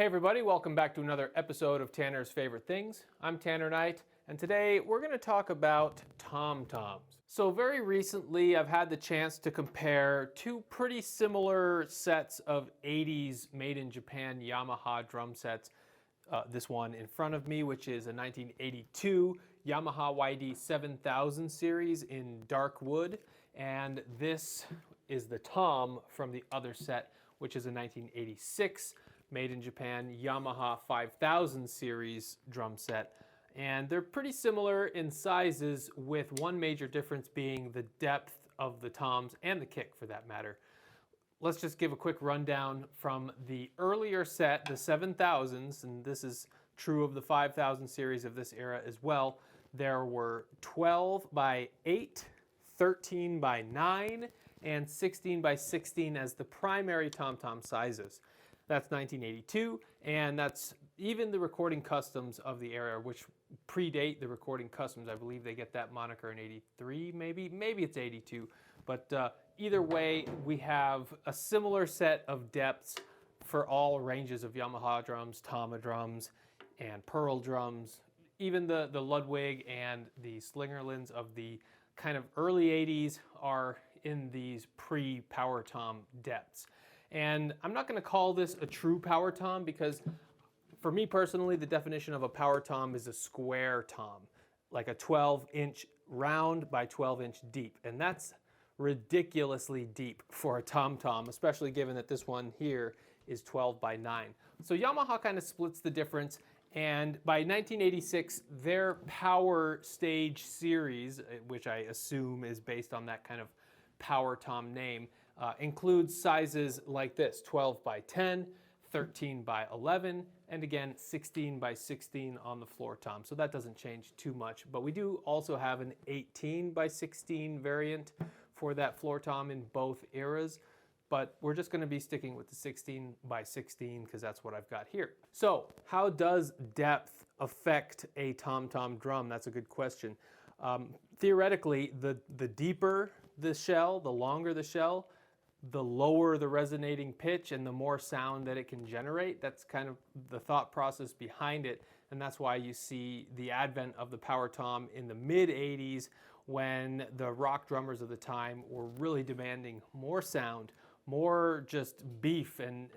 Hey everybody, welcome back to another episode of Tanner's Favorite Things. I'm Tanner Knight, and today we're going to talk about tom-toms. So very recently I've had the chance to compare two pretty similar sets of 80s made in Japan Yamaha drum sets. This one in front of me, which is a 1982 Yamaha YD7000 series in dark wood, and this is the tom from the other set, which is a 1986 made in Japan Yamaha 5000 series drum set. And they're pretty similar in sizes, with one major difference being the depth of the toms and the kick for that matter. Let's just give a quick rundown from the earlier set, the 7000s, and this is true of the 5000 series of this era as well. There were 12 by 8, 13 by 9, and 16 by 16 as the primary tom-tom sizes. That's 1982, and that's even the recording customs of the era, which predate the recording customs. I believe they get that moniker in 83, maybe it's 82. But either way, we have a similar set of depths for all ranges of Yamaha drums, Tama drums, and Pearl drums. Even the Ludwig and the Slingerlands of the kind of early 80s are in these pre-power tom depths. And I'm not going to call this a true power tom because for me personally, the definition of a power tom is a square tom, like a 12-inch round by 12-inch deep. And that's ridiculously deep for a tom-tom, especially given that this one here is 12 by 9. So Yamaha kind of splits the difference. And by 1986, their Power Stage series, which I assume is based on that kind of power tom name, includes sizes like this: 12 by 10, 13 by 11, and again 16 by 16 on the floor tom. So that doesn't change too much, but we do also have an 18 by 16 variant for that floor tom in both eras. But we're just going to be sticking with the 16 by 16 because that's what I've got here. So how does depth affect a tom-tom drum? That's a good question. Theoretically, the deeper the shell, the longer the shell, the lower the resonating pitch and the more sound that it can generate. That's kind of the thought process behind it. And that's why you see the advent of the power tom in the mid-80s, when the rock drummers of the time were really demanding more sound, more just beef and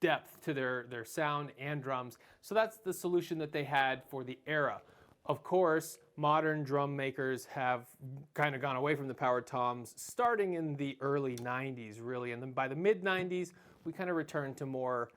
depth to their sound and drums. So that's the solution that they had for the era. Of course, modern drum makers have kind of gone away from the power toms starting in the early 90s, really. And then by the mid 90s, we kind of returned to more,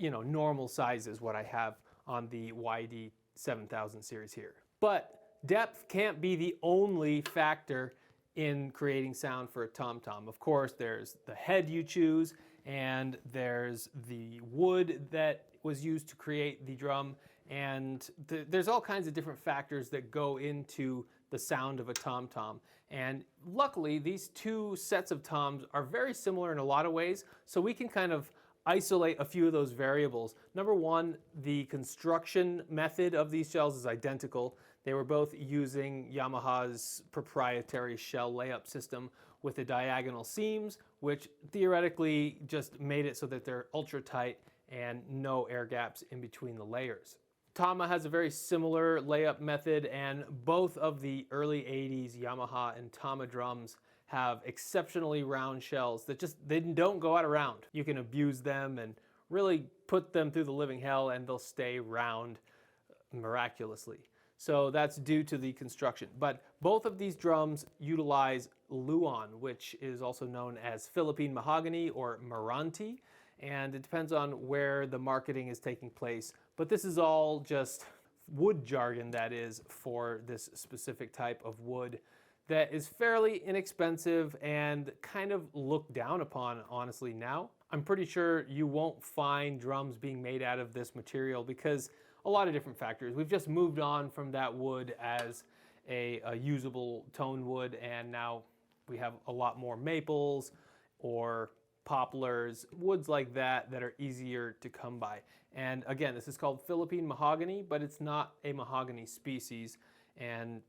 normal sizes, what I have on the YD7000 series here. But depth can't be the only factor in creating sound for a tom-tom. Of course, there's the head you choose, and there's the wood that was used to create the drum, and there's all kinds of different factors that go into the sound of a tom-tom. And luckily, these two sets of toms are very similar in a lot of ways, so we can kind of isolate a few of those variables. Number one, the construction method of these shells is identical. They were both using Yamaha's proprietary shell layup system with the diagonal seams, which theoretically just made it so that they're ultra tight and no air gaps in between the layers. Tama has a very similar layup method, and both of the early 80s Yamaha and Tama drums have exceptionally round shells that they don't go out of round. You can abuse them and really put them through the living hell and they'll stay round miraculously. So that's due to the construction. But both of these drums utilize Luan, which is also known as Philippine mahogany or Meranti, and it depends on where the marketing is taking place. But this is all just wood jargon, that is, for this specific type of wood that is fairly inexpensive and kind of looked down upon, honestly, now. I'm pretty sure you won't find drums being made out of this material because a lot of different factors. We've just moved on from that wood as a usable tone wood, and now we have a lot more maples or poplars, woods like that that are easier to come by. And again, this is called Philippine mahogany, but it's not a mahogany species, and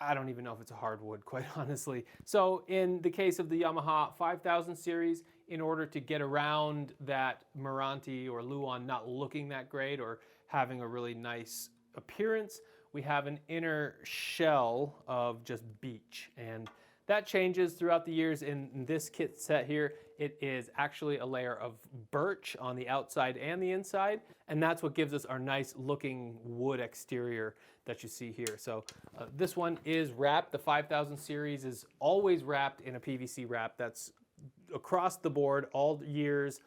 I don't even know if it's a hardwood, quite honestly. So in the case of the Yamaha 5000 series, in order to get around that Meranti or Luan not looking that great or having a really nice appearance, we have an inner shell of just beech, and that changes throughout the years. In this kit set here, it is actually a layer of birch on the outside and the inside, and that's what gives us our nice looking wood exterior that you see here. So this one is wrapped. The 5000 series is always wrapped in a PVC wrap. That's across the board, all years,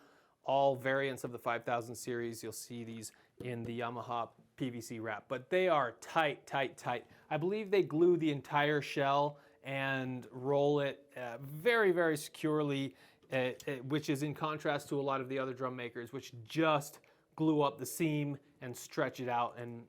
all variants of the 5000 series. You'll see these in the Yamaha PVC wrap, but they are tight, tight, tight. I believe they glue the entire shell and roll it very, very securely, which is in contrast to a lot of the other drum makers, which just glue up the seam and stretch it out. And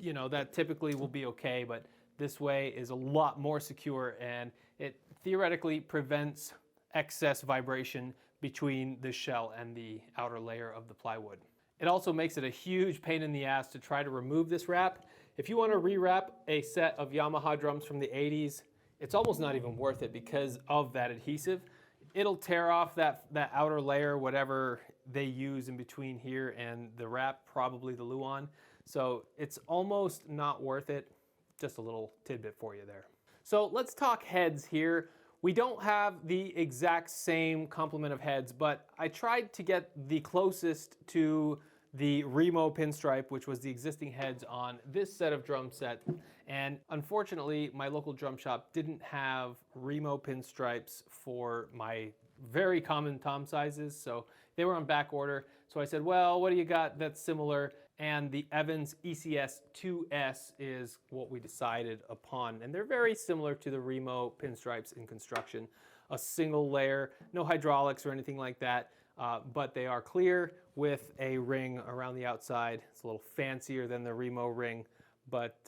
you know, that typically will be okay, but this way is a lot more secure, and it theoretically prevents excess vibration between the shell and the outer layer of the plywood. It also makes it a huge pain in the ass to try to remove this wrap. If you want to rewrap a set of Yamaha drums from the 80s, it's almost not even worth it because of that adhesive. It'll tear off that outer layer, whatever they use in between here and the wrap, probably the Luan. So it's almost not worth it. Just a little tidbit for you there. So let's talk heads here. We don't have the exact same complement of heads, but I tried to get the closest to the Remo pinstripe, which was the existing heads on this set of drum set. And unfortunately, my local drum shop didn't have Remo pinstripes for my very common tom sizes, so they were on back order. So I said, well, what do you got that's similar? And the Evans ECS 2S is what we decided upon. And they're very similar to the Remo pinstripes in construction. A single layer, no hydraulics or anything like that, but they are clear with a ring around the outside. It's a little fancier than the Remo ring, but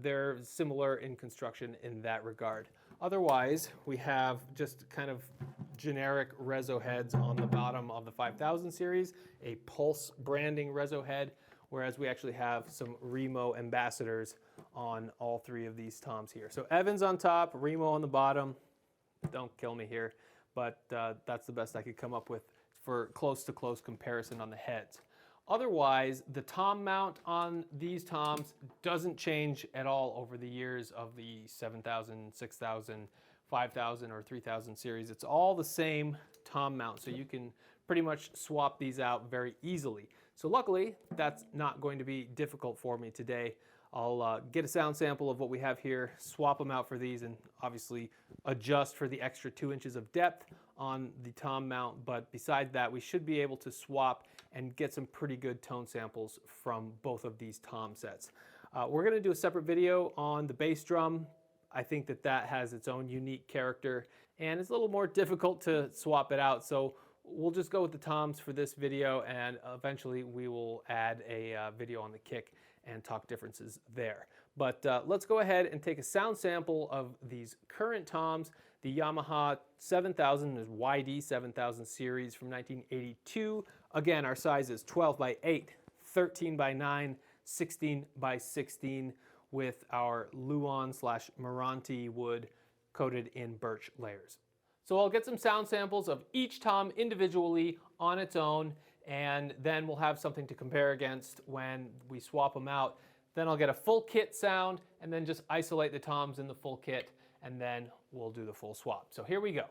they're similar in construction in that regard. Otherwise, we have just kind of generic Reso heads on the bottom of the 5000 series, a Pulse branding Reso head, whereas we actually have some Remo ambassadors on all three of these toms here. So Evans on top, Remo on the bottom. Don't kill me here, but that's the best I could come up with for close to close comparison on the heads. Otherwise, the tom mount on these toms doesn't change at all over the years of the 7000, 6000, 5000, or 3000 series. It's all the same tom mount, so you can pretty much swap these out very easily. So luckily, that's not going to be difficult for me today. I'll get a sound sample of what we have here, swap them out for these, and obviously adjust for the extra 2 inches of depth on the tom mount. But besides that, we should be able to swap and get some pretty good tone samples from both of these tom sets. We're going to do a separate video on the bass drum. I think that has its own unique character, and it's a little more difficult to swap it out. So we'll just go with the toms for this video, and eventually we will add a video on the kick and talk differences there. But let's go ahead and take a sound sample of these current toms. The Yamaha 7000 is YD7000 series from 1982. Again, our size is 12 by 8, 13 by 9, 16 by 16 with our Luan/Meranti wood coated in birch layers. So I'll get some sound samples of each tom individually on its own, and then we'll have something to compare against when we swap them out. Then I'll get a full kit sound and then just isolate the toms in the full kit, and then we'll do the full swap. So here we go.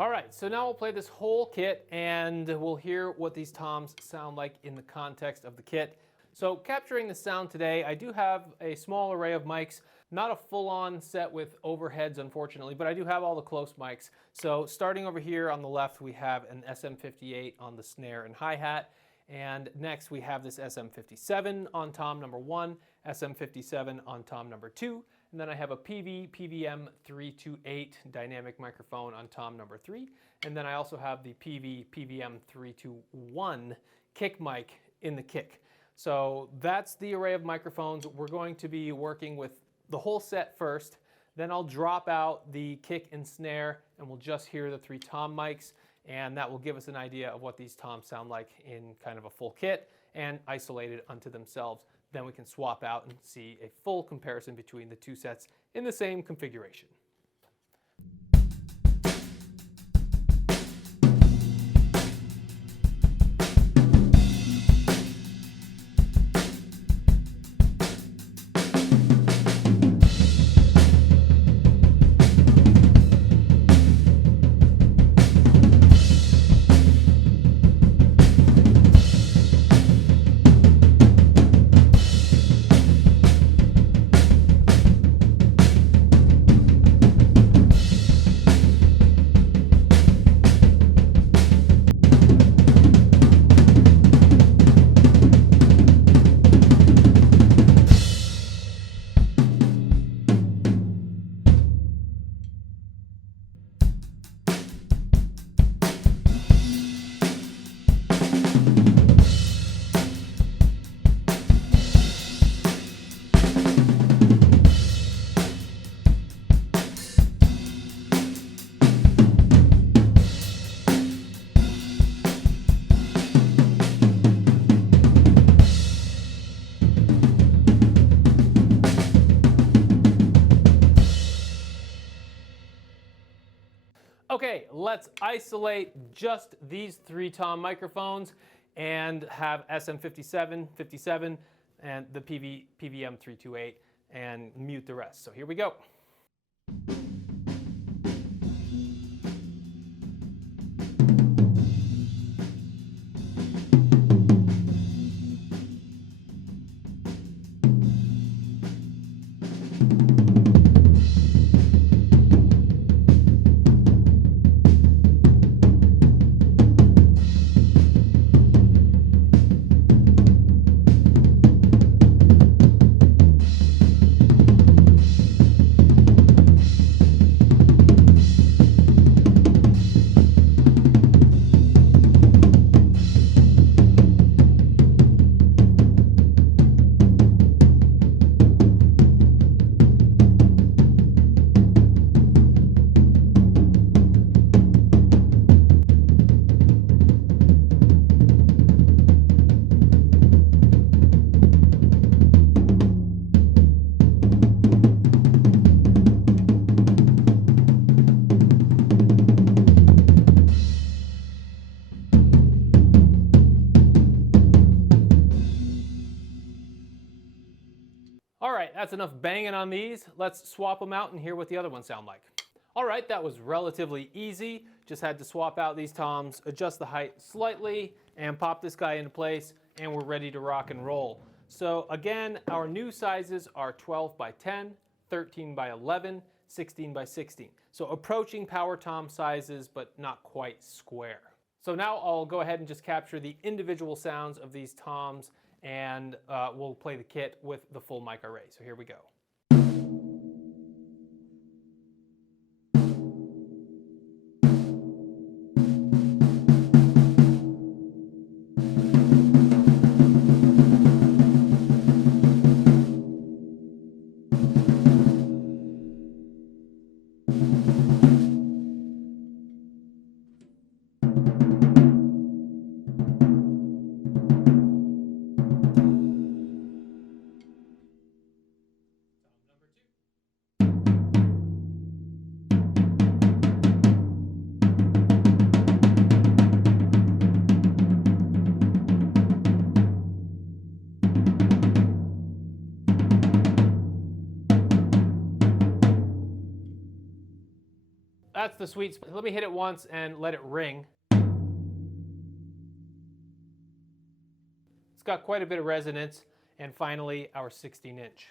All right, so now we'll play this whole kit and we'll hear what these toms sound like in the context of the kit. So capturing the sound today, I do have a small array of mics, not a full-on set with overheads unfortunately, but I do have all the close mics. So starting over here on the left, we have an SM58 on the snare and hi-hat. And next we have this SM57 on tom number 1, SM57 on tom number 2, and then I have a PVM328 dynamic microphone on tom number 3, and then I also have the PVM321 kick mic in the kick. So that's the array of microphones. We're going to be working with the whole set first, then I'll drop out the kick and snare and we'll just hear the 3 tom mics. And that will give us an idea of what these toms sound like in kind of a full kit and isolated unto themselves. Then we can swap out and see a full comparison between the 2 sets in the same configuration. Okay, let's isolate just these 3 tom microphones and have SM57, 57, and the PVM328 and mute the rest. So here we go. All right, that's enough banging on these. Let's swap them out and hear what the other ones sound like. All right, that was relatively easy. Just had to swap out these toms, adjust the height slightly, and pop this guy into place, and we're ready to rock and roll. So again, our new sizes are 12 by 10, 13 by 11, 16 by 16. So approaching power tom sizes, but not quite square. So now I'll go ahead and just capture the individual sounds of these toms, and we'll play the kit with the full mic array. So here we go. That's the sweet spot. Let me hit it once and let it ring. It's got quite a bit of resonance. And finally, our 16-inch.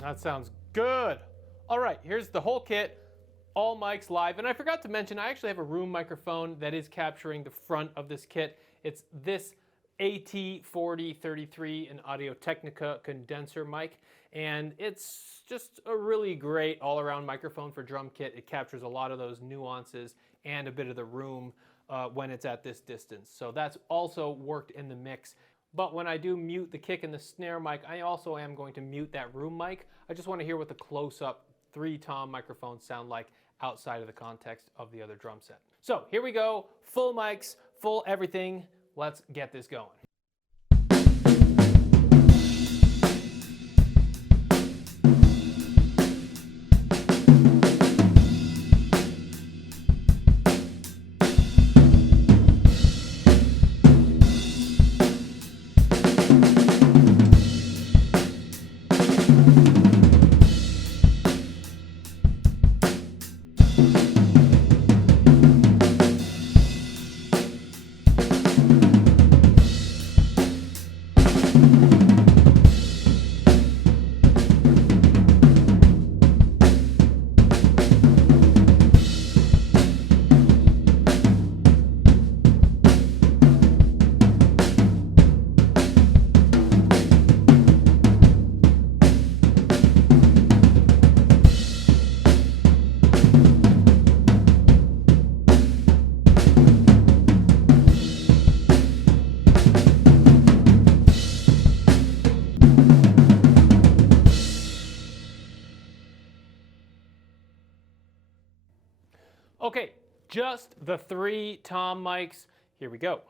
That sounds good. All right, here's the whole kit, all mics live. And I forgot to mention, I actually have a room microphone that is capturing the front of this kit. It's this AT4033, an Audio-Technica condenser mic. And it's just a really great all-around microphone for drum kit. It captures a lot of those nuances and a bit of the room when it's at this distance. So that's also worked in the mix. But when I do mute the kick and the snare mic, I also am going to mute that room mic. I just want to hear what the close-up 3-tom microphones sound like outside of the context of the other drum set. So here we go, full mics, full everything. Let's get this going. Okay, just the 3-tom mics. Here we go.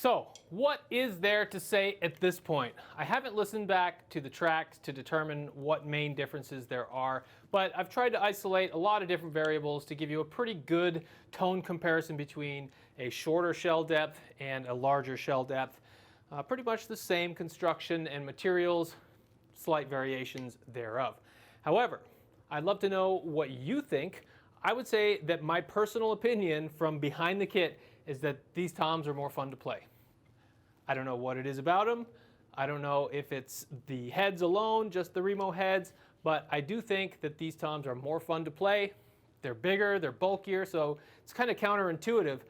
So, what is there to say at this point? I haven't listened back to the tracks to determine what main differences there are, but I've tried to isolate a lot of different variables to give you a pretty good tone comparison between a shorter shell depth and a larger shell depth. Pretty much the same construction and materials, slight variations thereof. However, I'd love to know what you think. I would say that my personal opinion from behind the kit is that these toms are more fun to play. I don't know what it is about them. I don't know if it's the heads alone, just the Remo heads, but I do think that these toms are more fun to play. They're bigger, they're bulkier, so it's kind of counterintuitive,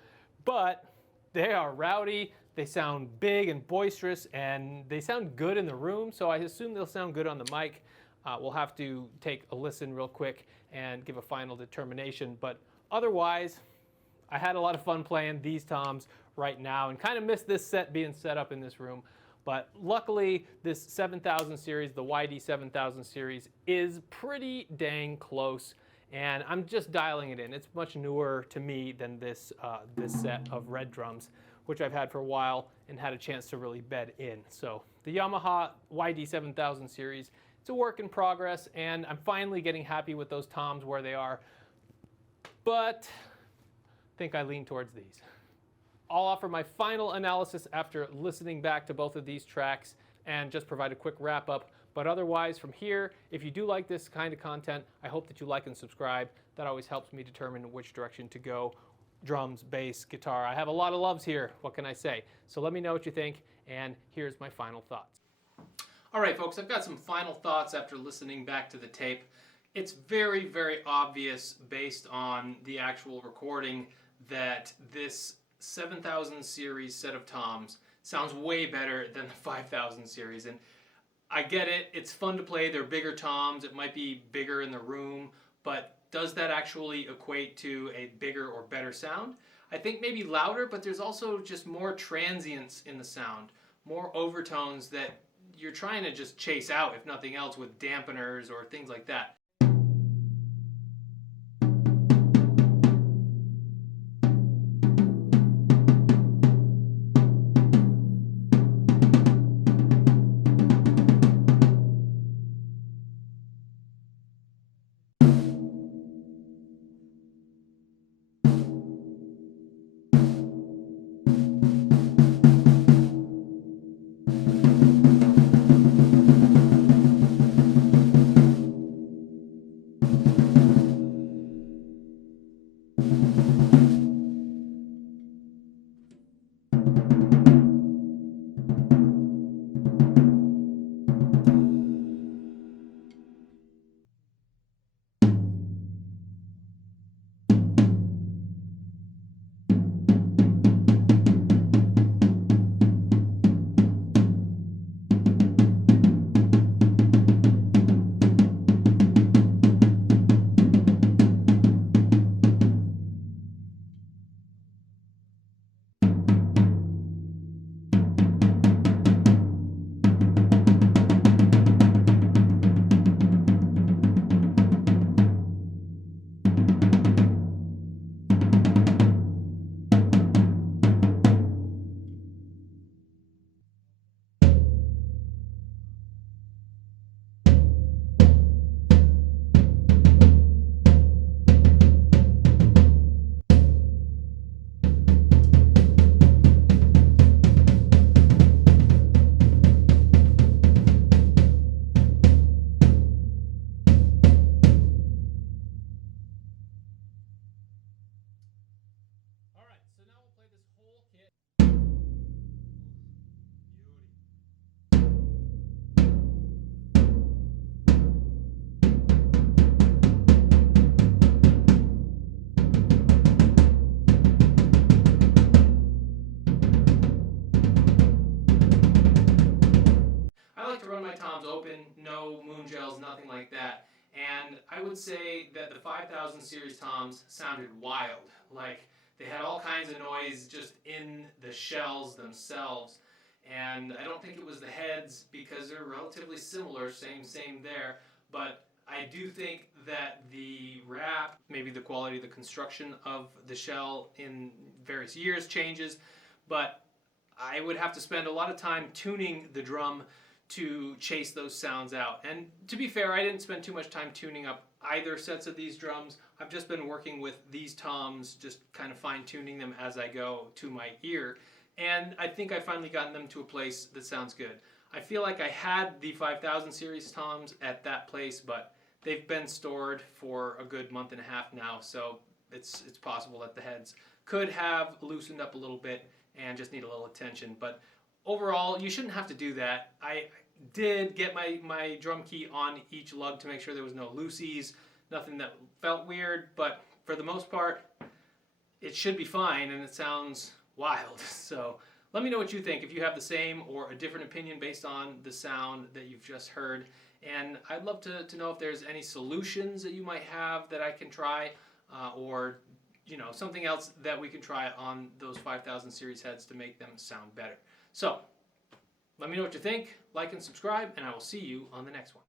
but they are rowdy, they sound big and boisterous, and they sound good in the room, so I assume they'll sound good on the mic. We'll have to take a listen real quick and give a final determination. But otherwise, I had a lot of fun playing these toms right now and kind of missed this set being set up in this room. But luckily, this 7000 series, the YD7000 series, is pretty dang close. And I'm just dialing it in. It's much newer to me than this set of red drums, which I've had for a while and had a chance to really bed in. So the Yamaha YD7000 series, it's a work in progress, and I'm finally getting happy with those toms where they are. But I think I lean towards these. I'll offer my final analysis after listening back to both of these tracks and just provide a quick wrap up. But otherwise, from here, if you do like this kind of content, I hope that you like and subscribe. That always helps me determine which direction to go. Drums, bass, guitar. I have a lot of loves here. What can I say? So let me know what you think, and here's my final thoughts. All right, folks, I've got some final thoughts after listening back to the tape. It's very, very obvious based on the actual recording that this 7000 series set of toms sounds way better than the 5000 series. And I get it, it's fun to play, they're bigger toms, it might be bigger in the room, but does that actually equate to a bigger or better sound? I think maybe louder, but there's also just more transience in the sound, more overtones that you're trying to just chase out, if nothing else, with dampeners or things like that. Open, no moon gels, nothing like that. And I would say that the 5000 series toms sounded wild. Like they had all kinds of noise just in the shells themselves. And I don't think it was the heads because they're relatively similar, same there. But I do think that the wrap, maybe the quality of the construction of the shell in various years changes. But I would have to spend a lot of time tuning the drum to chase those sounds out. And to be fair, I didn't spend too much time tuning up either sets of these drums. I've just been working with these toms, just kind of fine-tuning them as I go to my ear. And I think I've finally gotten them to a place that sounds good. I feel like I had the 5000 series toms at that place, but they've been stored for a good month and a half now, so it's possible that the heads could have loosened up a little bit and just need a little attention. But overall, you shouldn't have to do that. I did get my drum key on each lug to make sure there was no loosies, nothing that felt weird, but for the most part, it should be fine and it sounds wild. So let me know what you think, if you have the same or a different opinion based on the sound that you've just heard. And I'd love to know if there's any solutions that you might have that I can try, or something else that we can try on those 5000 series heads to make them sound better. So let me know what you think, like and subscribe, and I will see you on the next one.